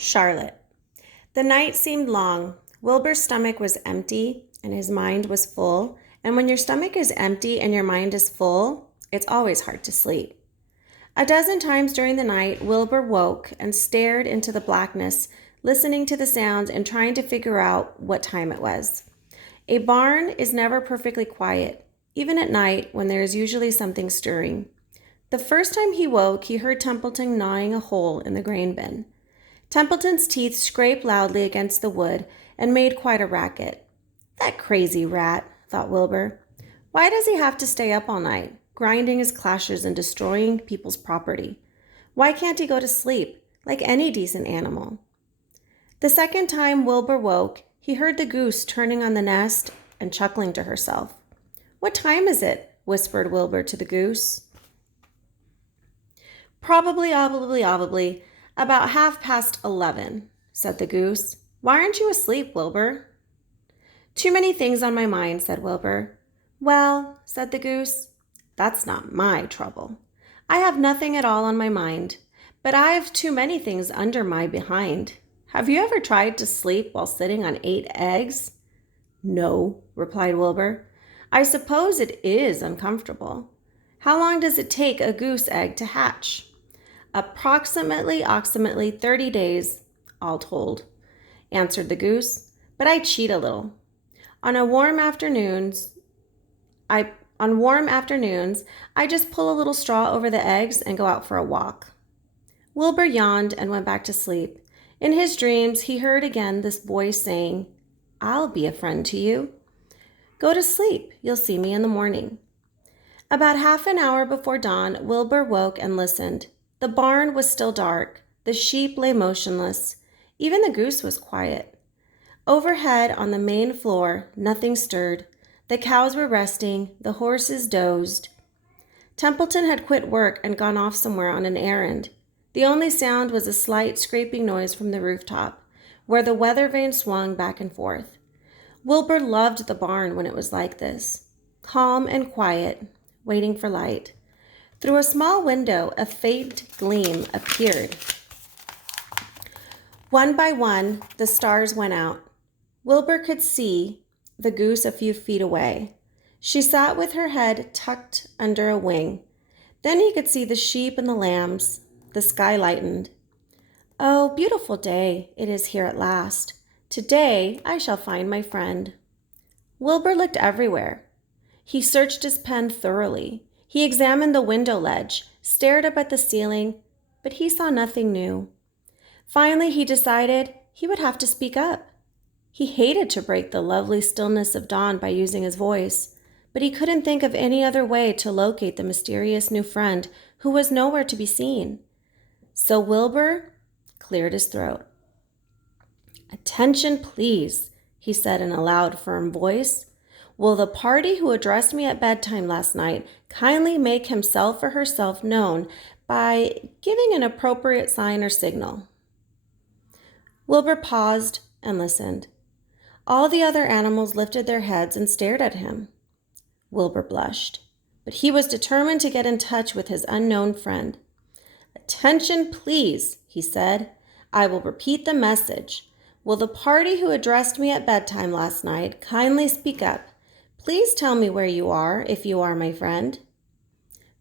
Charlotte. The night seemed long. Wilbur's stomach was empty and his mind was full. And when your stomach is empty and your mind is full, it's always hard to sleep. A dozen times during the night, Wilbur woke and stared into the blackness, listening to the sounds and trying to figure out what time it was. A barn is never perfectly quiet, even at night when there is usually something stirring. The first time he woke, he heard Templeton gnawing a hole in the grain bin. Templeton's teeth scraped loudly against the wood and made quite a racket. That crazy rat, thought Wilbur. Why does he have to stay up all night, grinding his clashes and destroying people's property? Why can't he go to sleep, like any decent animal? The second time Wilbur woke, he heard the goose turning on the nest and chuckling to herself. "What time is it?" whispered Wilbur to the goose. Probably, about 11:30, said the goose. "Why aren't you asleep, Wilbur?" "Too many things on my mind," said Wilbur. "Well," said the goose, "that's not my trouble. I have nothing at all on my mind, but I have too many things under my behind. Have you ever tried to sleep while sitting on 8 eggs?" "No," replied Wilbur. "I suppose it is uncomfortable. How long does it take a goose egg to hatch?" Approximately 30 days, all told," answered the goose, "but I cheat a little. On warm afternoons, I just pull a little straw over the eggs and go out for a walk." Wilbur yawned and went back to sleep. In his dreams, he heard again this voice saying, "I'll be a friend to you. Go to sleep. You'll see me in the morning." About half an hour before dawn, Wilbur woke and listened. The barn was still dark. The sheep lay motionless. Even the goose was quiet. Overhead on the main floor, nothing stirred. The cows were resting. The horses dozed. Templeton had quit work and gone off somewhere on an errand. The only sound was a slight scraping noise from the rooftop, where the weather vane swung back and forth. Wilbur loved the barn when it was like this, calm and quiet, waiting for light. Through a small window, a faint gleam appeared. One by one, the stars went out. Wilbur could see the goose a few feet away. She sat with her head tucked under a wing. Then he could see the sheep and the lambs. The sky lightened. "Oh, beautiful day it is here at last. Today I shall find my friend." Wilbur looked everywhere. He searched his pen thoroughly. He examined the window ledge, stared up at the ceiling, but he saw nothing new. Finally, he decided he would have to speak up. He hated to break the lovely stillness of dawn by using his voice, but he couldn't think of any other way to locate the mysterious new friend who was nowhere to be seen. So Wilbur cleared his throat. "Attention, please," he said in a loud, firm voice. "Will the party who addressed me at bedtime last night kindly make himself or herself known by giving an appropriate sign or signal?" Wilbur paused and listened. All the other animals lifted their heads and stared at him. Wilbur blushed, but he was determined to get in touch with his unknown friend. "Attention, please," he said. "I will repeat the message. Will the party who addressed me at bedtime last night kindly speak up? Please tell me where you are, if you are my friend."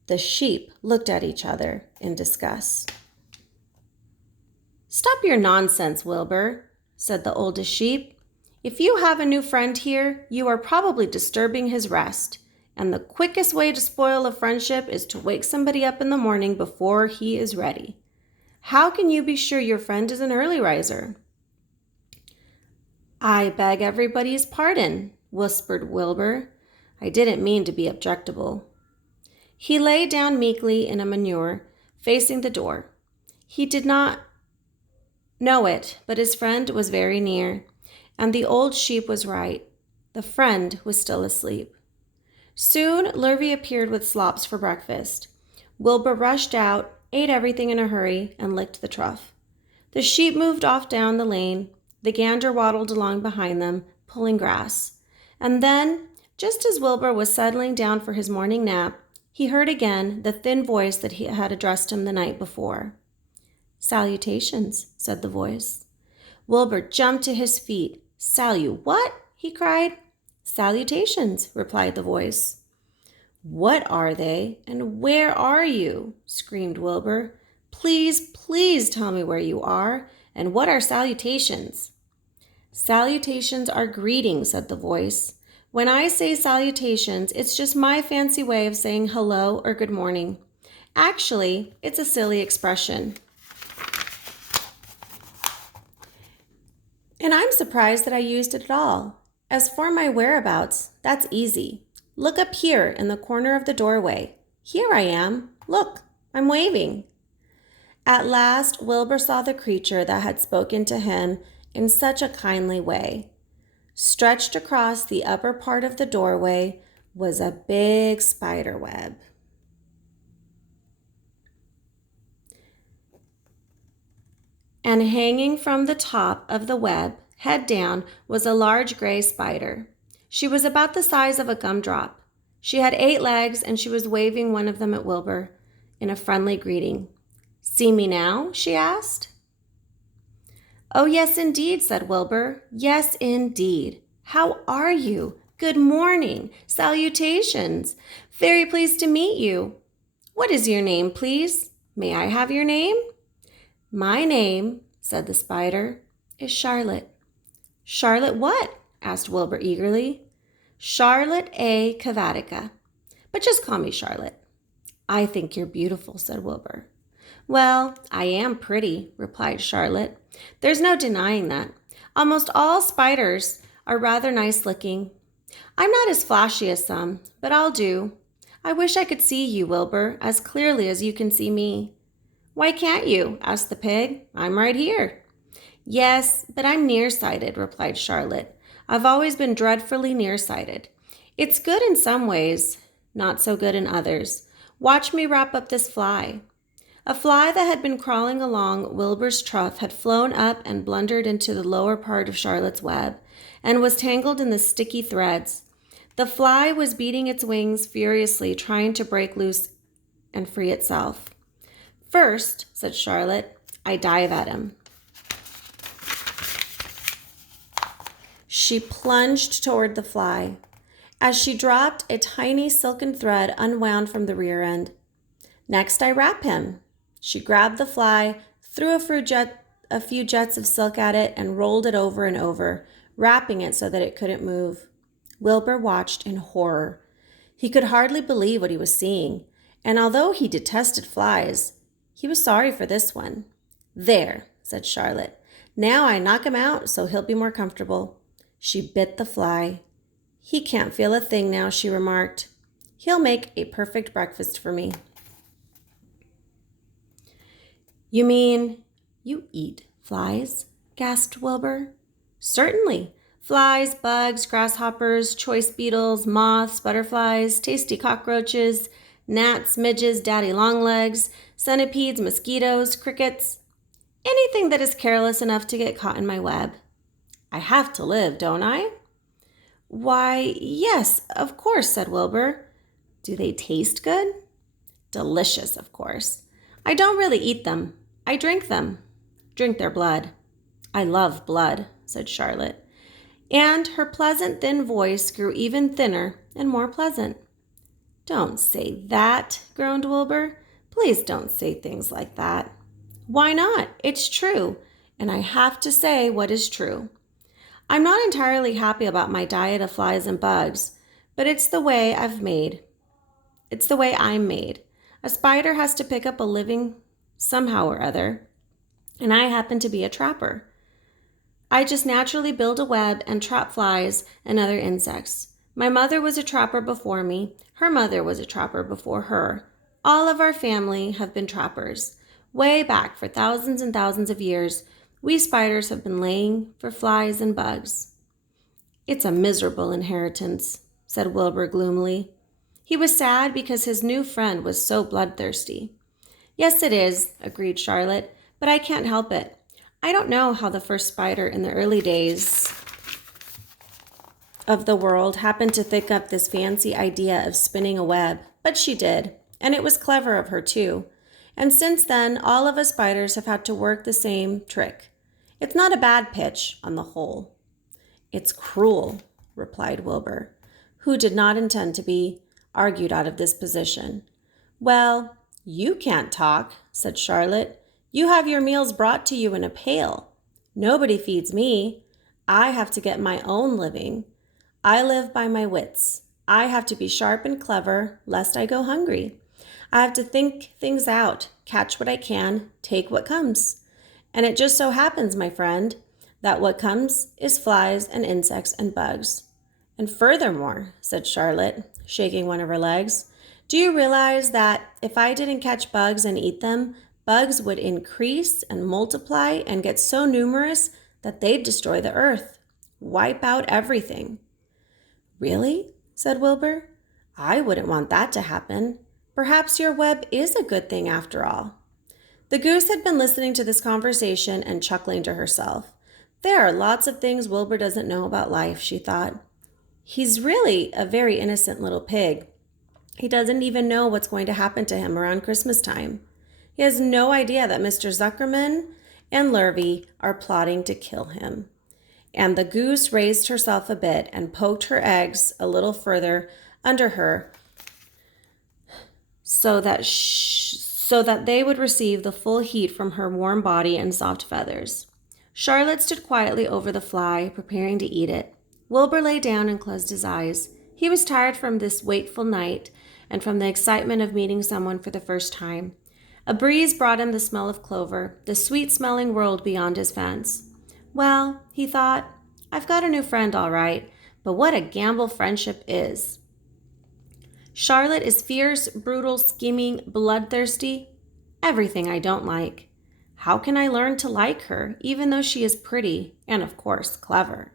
The sheep looked at each other in disgust. "Stop your nonsense, Wilbur," said the oldest sheep. "If you have a new friend here, you are probably disturbing his rest, and the quickest way to spoil a friendship is to wake somebody up in the morning before he is ready. How can you be sure your friend is an early riser?" "I beg everybody's pardon," whispered Wilbur. "I didn't mean to be objectable." He lay down meekly in a manure, facing the door. He did not know it, but his friend was very near, and the old sheep was right. The friend was still asleep. Soon Lurvy appeared with slops for breakfast. Wilbur rushed out, ate everything in a hurry, and licked the trough. The sheep moved off down the lane. The gander waddled along behind them, pulling grass. And then, just as Wilbur was settling down for his morning nap, he heard again the thin voice that he had addressed him the night before. "Salutations," said the voice. Wilbur jumped to his feet. "What?" he cried. "Salutations," replied the voice. "What are they, and where are you?" screamed Wilbur. "Please, please tell me where you are, and what are salutations?" "Salutations are greetings," said the voice. "When I say salutations, it's just my fancy way of saying hello or good morning. Actually, it's a silly expression. And I'm surprised that I used it at all. As for my whereabouts, that's easy. Look up here in the corner of the doorway. Here I am. Look, I'm waving." At last, Wilbur saw the creature that had spoken to him in such a kindly way. Stretched across the upper part of the doorway was a big spider web. And hanging from the top of the web, head down, was a large gray spider. She was about the size of a gumdrop. She had 8 legs, and she was waving one of them at Wilbur in a friendly greeting. "See me now?" she asked. "Oh, yes, indeed," said Wilbur. "Yes, indeed. How are you? Good morning. Salutations. Very pleased to meet you. What is your name, please? May I have your name?" "My name," said the spider, "is Charlotte." "Charlotte what?" asked Wilbur eagerly. "Charlotte A. Cavatica. But just call me Charlotte." "I think you're beautiful," said Wilbur. "Well, I am pretty," replied Charlotte. "There's no denying that. Almost all spiders are rather nice looking. I'm not as flashy as some, but I'll do. I wish I could see you, Wilbur, as clearly as you can see me." "Why can't you?" asked the pig. "I'm right here." "Yes, but I'm nearsighted," replied Charlotte. "I've always been dreadfully nearsighted. It's good in some ways, not so good in others. Watch me wrap up this fly." A fly that had been crawling along Wilbur's trough had flown up and blundered into the lower part of Charlotte's web, and was tangled in the sticky threads. The fly was beating its wings furiously, trying to break loose and free itself. "First," said Charlotte, "I dive at him." She plunged toward the fly. As she dropped, a tiny silken thread unwound from the rear end. "Next, I wrap him." She grabbed the fly, threw a few jets of silk at it, and rolled it over and over, wrapping it so that it couldn't move. Wilbur watched in horror. He could hardly believe what he was seeing, and although he detested flies, he was sorry for this one. "There," said Charlotte. "Now I knock him out so he'll be more comfortable." She bit the fly. "He can't feel a thing now," she remarked. "He'll make a perfect breakfast for me." "You mean you eat flies?" gasped Wilbur. "Certainly. Flies, bugs, grasshoppers, choice beetles, moths, butterflies, tasty cockroaches, gnats, midges, daddy longlegs, centipedes, mosquitoes, crickets, anything that is careless enough to get caught in my web. I have to live, don't I?" "Why, yes, of course," said Wilbur. "Do they taste good?" "Delicious, of course. I don't really eat them. I drink them. Drink their blood." "I love blood," said Charlotte. And her pleasant, thin voice grew even thinner and more pleasant. "Don't say that," groaned Wilbur. "Please don't say things like that." "Why not? It's true, and I have to say what is true. I'm not entirely happy about my diet of flies and bugs, but it's the way I'm made. A spider has to pick up a living somehow or other, and I happen to be a trapper. I just naturally build a web and trap flies and other insects. My mother was a trapper before me. Her mother was a trapper before her. All of our family have been trappers. Way back for thousands and thousands of years, we spiders have been laying for flies and bugs." "It's a miserable inheritance," said Wilbur gloomily. He was sad because his new friend was so bloodthirsty. "Yes, it is," agreed Charlotte, "but I can't help it. I don't know how the first spider in the early days of the world happened to think up this fancy idea of spinning a web, but she did, and it was clever of her too. And since then, all of us spiders have had to work the same trick. It's not a bad pitch on the whole. It's cruel, replied Wilbur, who did not intend to be argued out of this position. Well, you can't talk, said Charlotte. You have your meals brought to you in a pail. Nobody feeds me. I have to get my own living. I live by my wits. I have to be sharp and clever, lest I go hungry. I have to think things out, catch what I can, take what comes. And it just so happens, my friend, that what comes is flies and insects and bugs. And furthermore, said Charlotte, shaking one of her legs, do you realize that if I didn't catch bugs and eat them, bugs would increase and multiply and get so numerous that they'd destroy the earth, wipe out everything? Really? Said Wilbur. I wouldn't want that to happen. Perhaps your web is a good thing after all. The goose had been listening to this conversation and chuckling to herself. There are lots of things Wilbur doesn't know about life, she thought. He's really a very innocent little pig. He doesn't even know what's going to happen to him around Christmas time. He has no idea that Mr. Zuckerman and Lurvy are plotting to kill him. And the goose raised herself a bit and poked her eggs a little further under her so that they would receive the full heat from her warm body and soft feathers. Charlotte stood quietly over the fly, preparing to eat it. Wilbur lay down and closed his eyes. He was tired from this wakeful night and from the excitement of meeting someone for the first time. A breeze brought him the smell of clover, the sweet-smelling world beyond his fence. Well, he thought, I've got a new friend all right, but what a gamble friendship is. Charlotte is fierce, brutal, scheming, bloodthirsty, everything I don't like. How can I learn to like her, even though she is pretty and, of course, clever?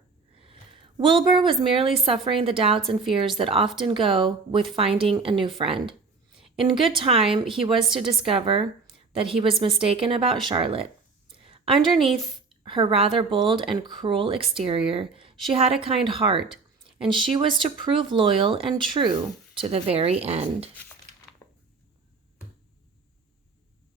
Wilbur was merely suffering the doubts and fears that often go with finding a new friend. In good time, he was to discover that he was mistaken about Charlotte. Underneath her rather bold and cruel exterior, she had a kind heart, and she was to prove loyal and true to the very end.